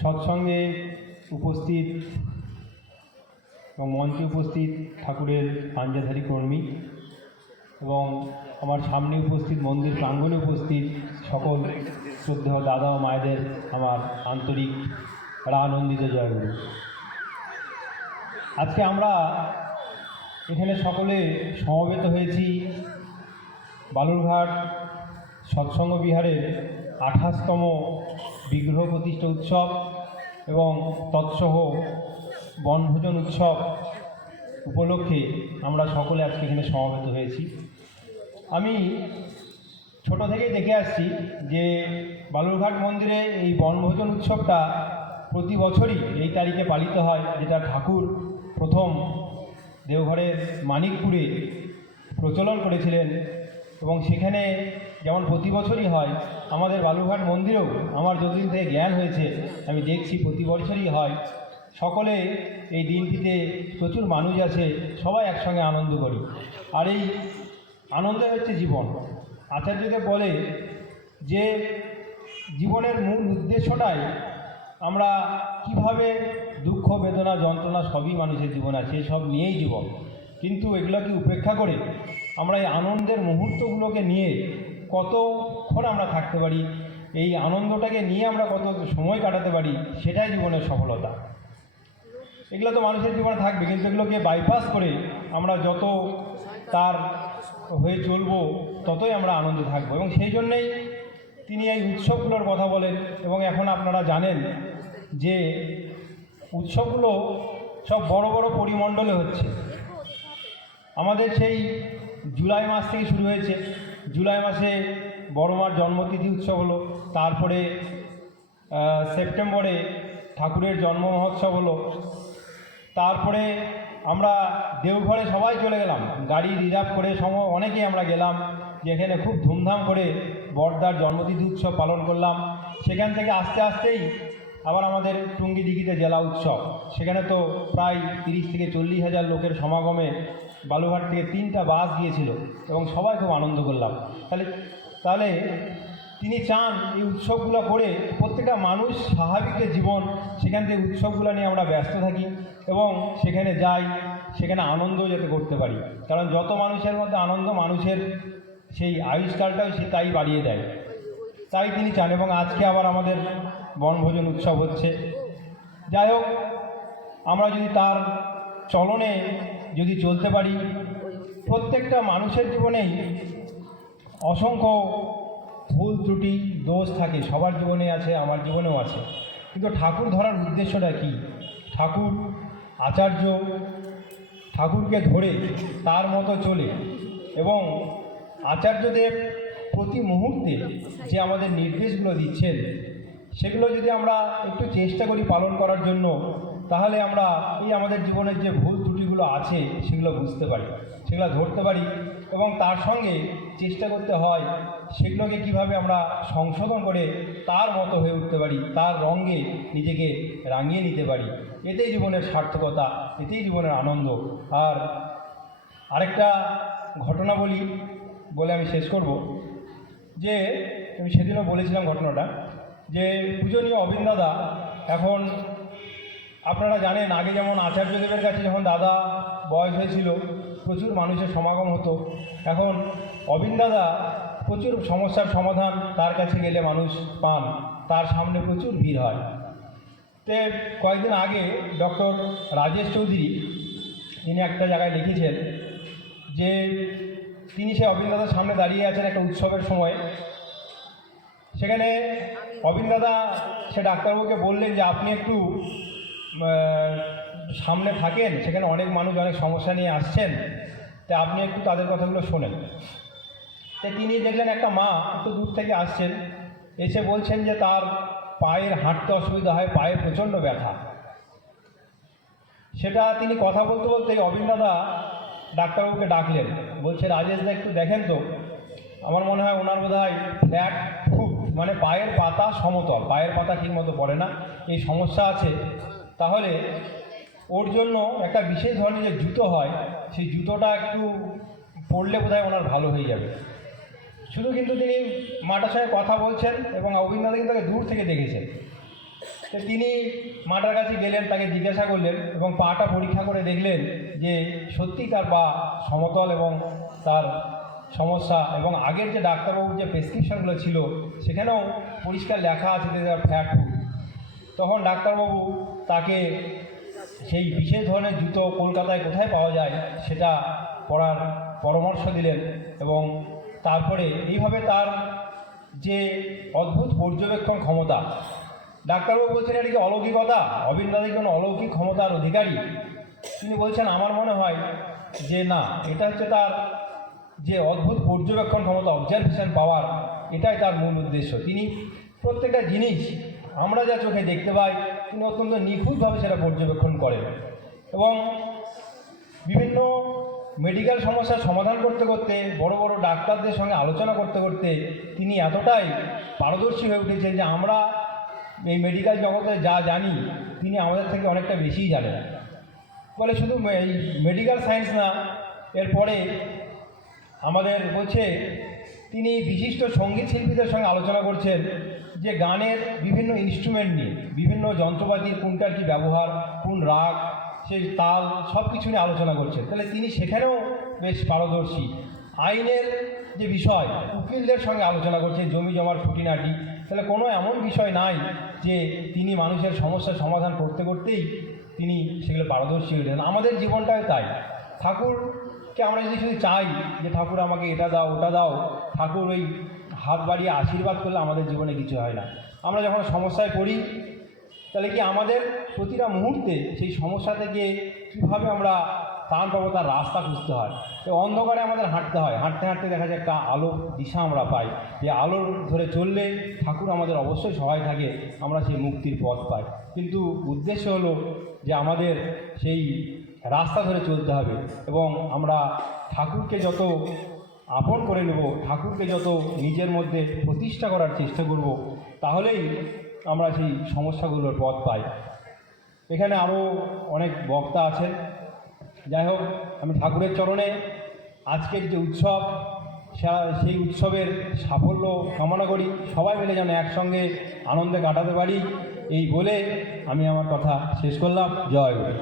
সৎসঙ্গে উপস্থিত এবং মঞ্চে উপস্থিত ঠাকুরের পাঞ্জাধারী কর্মী এবং আমার সামনে উপস্থিত মন্দির প্রাঙ্গণে উপস্থিত সকল শ্রদ্ধেয় দাদা ও মায়েদের আমার আন্তরিক আনন্দিত জয়গুরু। আজকে আমরা এখানে সকলে সমবেত হয়েছি বালুরঘাট সৎসঙ্গ বিহারের 28তম বিগ্রহ প্রতিষ্ঠা উৎসব এবং তৎসহ বনভোজন উৎসব উপলক্ষে আমরা সকলে আজকে এখানে সমবেত হয়েছি। আমি ছোট থেকেই দেখে আসছি যে বালুরঘাট মন্দিরে এই বনভোজন উৎসবটা প্রতি বছরই এই তারিখে পালিত হয়, যেটা ঠাকুর প্রথম দেওঘরের মানিকপুরে প্রচলন করেছিলেন এবং সেখানে যেমন প্রতি বছরই হয়, আমাদের বালুরঘাট মন্দিরেও আমার যতদিন থেকে জ্ঞান হয়েছে আমি দেখছি প্রতি বছরই হয়। সকলে এই দিনটিতে প্রচুর মানুষ আছে, সবাই একসঙ্গে আনন্দ করি। আর এই আনন্দ হচ্ছে জীবন। আচার্যদেব বলে যে জীবনের মূল উদ্দেশ্যটাই আমরা কিভাবে দুঃখ বেদনা যন্ত্রণা সবই মানুষের জীবন আছে, সব নিয়েই জীবন, কিন্তু এগুলোকে উপেক্ষা করে আমরা এই আনন্দের মুহূর্তগুলোকে নিয়ে কতক্ষণ আমরা থাকতে পারি, এই আনন্দটাকে নিয়ে আমরা কত সময় কাটাতে পারি, সেটাই জীবনের সফলতা। এগুলো তো মানুষের জীবনে থাকবে, কিন্তু এগুলোকে বাইপাস করে আমরা যত তার হয়ে চলবো ততই আমরা আনন্দে থাকবো। এবং সেই জন্যেই তিনি এই উৎসবগুলোর কথা বলেন। এবং এখন আপনারা জানেন যে উৎসবগুলো সব বড় বড় পরিমণ্ডলে হচ্ছে। আমাদের সেই জুলাই মাস থেকে শুরু হয়েছে। জুলাই মাসে বড় মার জন্মতিথি উৎসব হলো, তারপরে সেপ্টেম্বরে ঠাকুরের জন্ম মহোৎসব হলো, তারপরে আমরা দেওঘরে সবাই চলে গেলাম, গাড়ি রিজার্ভ করে অনেকেই আমরা গেলাম, যেখানে খুব ধুমধাম করে বড়দার জন্মতিথি উৎসব পালন করলাম। সেখান থেকে আস্তে আস্তেই আবার আমাদের টুঙ্গিদিঘিতে জেলা উৎসব, সেখানে তো প্রায় 30 থেকে 40 হাজার লোকের সমাগমে বালুরঘাট থেকে 3টা বাস গিয়েছিল এবং সবাই খুব আনন্দ করলাম। তাহলে তিনি চান এই উৎসবগুলো করে প্রত্যেকটা মানুষ স্বাভাবিক যে জীবন, সেখান থেকে উৎসবগুলো নিয়ে আমরা ব্যস্ত থাকি এবং সেখানে যাই, সেখানে আনন্দ যাতে করতে পারি। কারণ যত মানুষের মধ্যে আনন্দ, মানুষের সেই আয়ুষ্কালটাও সে তাই বাড়িয়ে দেয়, তাই তিনি চান। এবং আজকে আবার আমাদের বনভোজন উৎসব হচ্ছে। যাই হোক, আমরা যদি তার চলনে যদি চলতে পারি, প্রত্যেকটা মানুষের জীবনেই অসংখ্য ভুল ত্রুটি দোষ থাকে, সবার জীবনে আছে, আমার জীবনেও আছে। কিন্তু ঠাকুর ধরার উদ্দেশ্যটা কি? ঠাকুর আচার্য, ঠাকুরকে ধরে তার মতো চলে এবং আচার্যদেব প্রতি মুহূর্তে যে আমাদের নির্দেশগুলো দিচ্ছেন, সেগুলো যদি আমরা একটু চেষ্টা করি পালন করার জন্য, তাহলে আমরা এই আমাদের জীবনের যে ভুল ত্রুটিগুলো আছে সেগুলো বুঝতে পারি, সেগুলো ধরতে পারি এবং তার সঙ্গে চেষ্টা করতে হয় সেগুলোকে কিভাবে আমরা সংশোধন করে তার মতো হয়ে উঠতে পারি, তার রঙে নিজেকে রাঙিয়ে নিতে পারি। এতেই জীবনের সার্থকতা, এতেই জীবনের আনন্দ। আর আরেকটা ঘটনা বলে আমি শেষ করব, যে আমি সেদিনও বলেছিলাম ঘটনাটা, যে পূজনীয় অবিন দাদা এখন, আপনারা জানেন আগে যেমন আচার্যদেবের কাছে যখন দাদা বয়স হয়েছিল প্রচুর মানুষের সমাগম হতো, এখন অবিন দাদা প্রচুর সমস্যার সমাধান তার কাছে গেলে মানুষ পান, তার সামনে প্রচুর ভিড় হয়। তো কয়েকদিন আগে ডক্টর রাজেশ চৌধুরী তিনি একটা জায়গায় লিখেছেন যে তিনি সে অবিন দাদার সামনে দাঁড়িয়ে আছেন একটা উৎসবের সময়। সেখানে অবিন দাদা সে ডাক্তারবাবুকে বললেন যে আপনি একটু সামনে থাকেন, সেখানে অনেক মানুষ অনেক সমস্যা নিয়ে আসছেন, তো আপনি একটু তাদের কথাগুলো শোনেন। তো তিনি দেখলেন একটা মা একটু দূর থেকে আসছেন, এসে বলছেন যে তার পায়ের হাঁটতে অসুবিধা হয়, পায়ে প্রচণ্ড ব্যথা। সেটা তিনি কথা বলতে বলতেই অবিন দাদা ডাক্তারবাবুকে ডাকলেন, বলছে রাজেশদা একটু দেখেন তো, আমার মনে হয় ওনার বোধ হয় ফ্ল্যাট ফুট, মানে পায়ের পাতা সমতল, পায়ের পাতা ঠিকমতো পড়ে না, এই সমস্যা আছে। তাহলে ওর জন্য একটা বিশেষ ধরনের যে জুতো হয়, সেই জুতোটা একটু পরলে বোধ হয় ওনার ভালো হয়ে যাবে। শুধু কিন্তু তিনি মাটার সঙ্গে কথা বলছেন এবং অবিন দাদা কিন্তু তাকে দূর থেকে দেখেছেন। তো তিনি মাটার কাছে গেলেন, তাকে জিজ্ঞাসা করলেন এবং পাটা পরীক্ষা করে দেখলেন যে সত্যি তার পা সমতল এবং তার সমস্যা, এবং আগের যে ডাক্তারবাবুর যে প্রেসক্রিপশনগুলো ছিল সেখানেও পরিষ্কার লেখা আছে যে তার ফ্যাট ফুড। তখন ডাক্তারবাবু তাকে সেই বিশেষ ধরনের জুতো কলকাতায় কোথায় পাওয়া যায় সেটা পরার পরামর্শ দিলেন, এবং তারপরে এইভাবে তার যে অদ্ভুত পর্যবেক্ষণ ক্ষমতা, ডাক্তারবাবু বলছেন এটা কি অলৌকিকতা, অবিন দাদি কোনো অলৌকিক ক্ষমতার অধিকারী? তিনি বলছেন আমার মনে হয় যে না, এটা হচ্ছে তার যে অদ্ভুত পর্যবেক্ষণ ক্ষমতা, অবজারভেশন পাওয়ার, এটাই তার মূল উদ্দেশ্য। তিনি প্রত্যেকটা জিনিস আমরা যা চোখে দেখতে পাই তিনি অত্যন্ত নিখুঁতভাবে সেটা পর্যবেক্ষণ করেন, এবং বিভিন্ন মেডিকেল সমস্যার সমাধান করতে করতে, বড় বড় ডাক্তারদের সঙ্গে আলোচনা করতে করতে তিনি এতটাই পারদর্শী হয়ে উঠেছেন যে আমরা এই মেডিকেল জগতে যা জানি তিনি আমাদের থেকে অনেকটা বেশিই জানেন। বলে শুধু এই মেডিকেল সায়েন্স না, এরপরে আমাদের বলছে তিনি বিশিষ্ট সঙ্গীত শিল্পীদের সঙ্গে আলোচনা করছেন যে গানের বিভিন্ন ইনস্ট্রুমেন্ট নিয়ে, বিভিন্ন যন্ত্রপাতির কোনটার কী ব্যবহার, কোন রাগ, সেই তাল, সব কিছু নিয়ে আলোচনা করছেন। তাহলে তিনি সেখানেও বেশ পারদর্শী। আইনের যে বিষয়, উকিলদের সঙ্গে আলোচনা করছেন, জমি জমার খুঁটিনাটি, তাহলে কোনো এমন বিষয় নাই যে তিনি মানুষের সমস্যার সমাধান করতে করতেই তিনি সেগুলো পারদর্শী হলেন। আমাদের জীবনটাও তাই। ঠাকুরকে আমরা যদি শুধু চাই যে ঠাকুর আমাকে এটা দাও ওটা দাও, ঠাকুর ওই হাত বাড়িয়ে আশীর্বাদ করলে আমাদের জীবনে কিছু হয় না। আমরা যখন সমস্যায় পড়ি তাহলে কি আমাদের প্রতিটা মুহূর্তে সেই সমস্যা থেকে কীভাবে আমরা ত্রাণ পাবো তার রাস্তা খুঁজতে হয়। তো অন্ধকারে আমাদের হাঁটতে হয়, হাঁটতে হাঁটতে দেখা যায় একটা আলোর দিশা আমরা পাই, যে আলোর ধরে চললে ঠাকুর আমাদের অবশ্যই সহায় থাকে, আমরা সেই মুক্তির পথ পাই। কিন্তু উদ্দেশ্য হলো যে আমাদের সেই রাস্তা ধরে চলতে হবে, এবং আমরা ঠাকুরকে যত আপন করে নেব, ঠাকুরকে যত নিজের মধ্যে প্রতিষ্ঠা করার চেষ্টা করব, তাহলেই আমরা সেই সমস্যাগুলোর পথ পাই। এখানে আরও অনেক বক্তা আছেন। যাই হোক, আমি ঠাকুরের চরণে আজকের যে উৎসব সেই উৎসবের সাফল্য কামনা করি, সবাই মিলে যেন একসঙ্গে আনন্দে কাটাতে পারি, এই বলে আমি আমার কথা শেষ করলাম। জয় গুরু।